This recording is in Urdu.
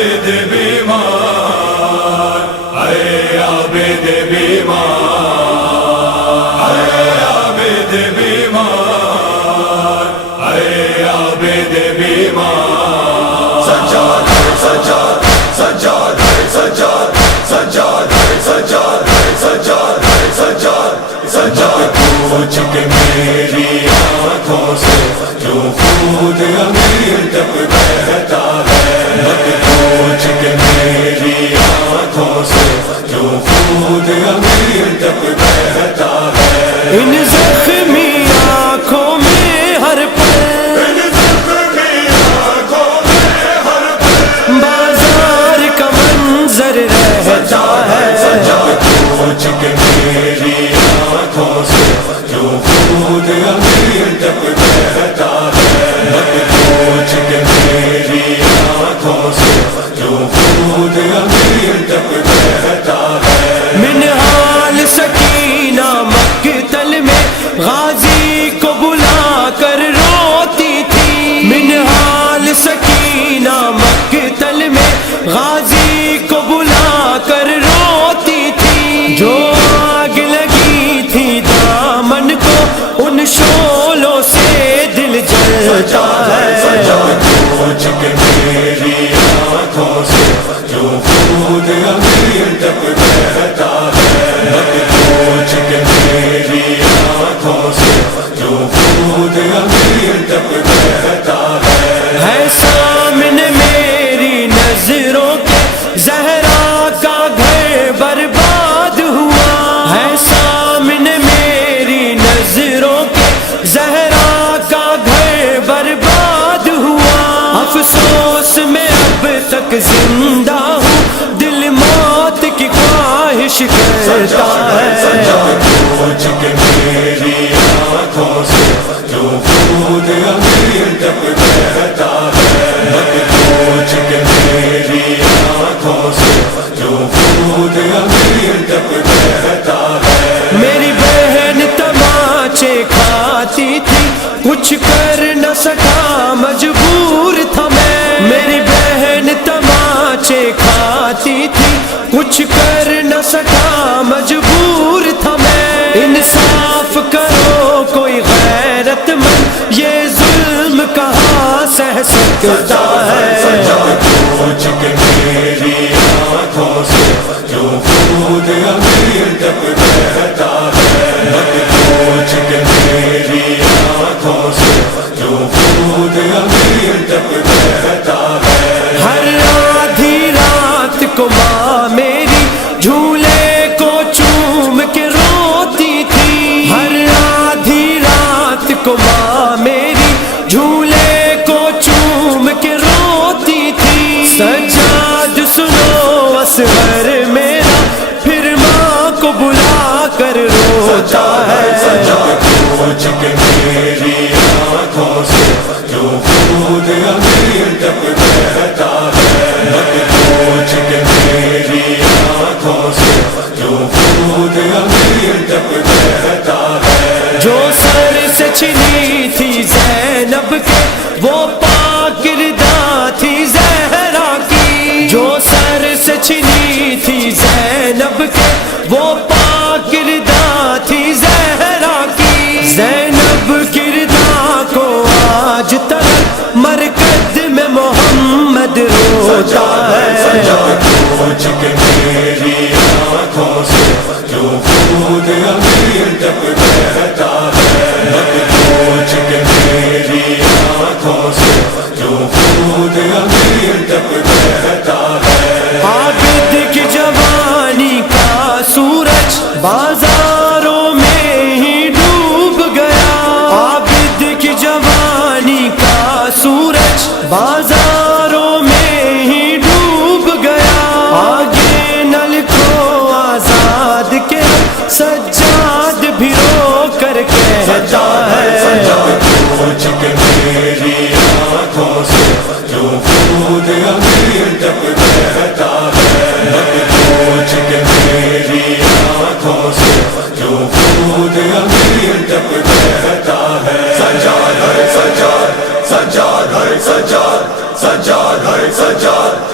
عابد بیمار، اے عابد بیمار، اے عابد بیمار، اے عابد بیمار، سجاد سجاد سجاد سجاد سجاد سجاد سجاد سجاد سجاد پوچھ کے میری آنکھوں سے جو خود امیر تک بہتا ہے، مت پوچھ کے میری آنکھوں سے جو خود امیر تک بہتا ہے، ان زخمی آنکھوں میں ہر پل، ان زخمی آنکھوں میں ہر پل بازار کا منظر رہتا ہے، سجاد پوچھ کے میری آنکھوں سے جو خود امیر تک بہتا ہے، مت پوچھ کے میری آنکھوں سے جو خود امیر تک بہتا ہے، منہال سکینہ مقتل میں غازی کو بلا کر روتی تھی، منہال سکینہ مقتل میں غازی کو بلا کر روتی تھی، جو آگ لگی تھی دامن کو ان شعلوں سے دل جلتا ہے، سجاد پوچھ کے میری آنکھوں سے جو خود امیر تک بہتا ہے، مت پوچھ کے میری آنکھوں سے جو خود امیر تک بہتا ہے، سامنے میری نظروں کے زہرا کا گھر برباد ہوا ہے، سامنے میری نظروں کے زہرا کا گھر برباد ہوا، افسوس میں اب تک زندہ ہوں، دل موت کی خواہش کرتا ہے، سجاد پوچھ کے میری آنکھوں سے جو خود امیر تک بہتا ہے، مت پوچھ کے میری آنکھوں سے جو خود امیر تک بہتا ہے، میری بہن تماچے کھاتی تھی کچھ کر نہ سکا مجبور تھا میں، میری بہن تماچے کھاتی تھی کچھ کر نہ سکا مجبور تھا میں، انصاف کرو کوئی غیرت مند یہ ظلم کہاں سہ سکتا ہے، سجاد پوچھ کے میری آنکھوں سے جو خود امیر تک بہتا ہے، مت پوچھ کے میری آنکھوں سے جو خود امیر تک بہتا ہے، ہر آدھی رات کو ماں میری جھولے کو چوم کے روتی تھی، ہر آدھی رات کو ماں میری جھولے کو چوم کے روتی تھی، سجاد سنو اصغر میرا پھر ماں کو بلا کر روتا ہے، سجاد پوچھ کے میری آنکھوں سے جو خود امیر تک بہتا ہے، مت پوچھ کے میری آنکھوں سے جو خود امیر تک بہتا ہے، جو سر سے چھنی تھی زینب کے وہ پاکردہ تھی زہرا کی، جو سر سے چھنی تھی زینب کے وہ پاکردہ تھی زہرا کی، زینب کردہ کو آج تک مرکز میں محمد روتا ہے، سجاد پوچھ کے میری آنکھوں سے جو خود امیر تک بہتا ہے، مت پوچھ کے میری آنکھوں سے جو خود امیر تک بہتا ہے، عابد کی جوانی کا سورج بازاروں میں ہی ڈوب گیا، عابد کی جوانی کا سورج بازاروں میں ہی ڈوب گیا، آگے نہ لکھو آزاد کے سجاد بھی رو کر کہتا ہے، سجاد پوچھ کے میری آنکھوں سے جو خود امیر تک بہتا ہے، مت پوچھ کے میری آنکھوں سے جو خود امیر تک بہتا ہے، سجاد ہے سجاد سجاد ہے سجاد سجاد ہے سجاد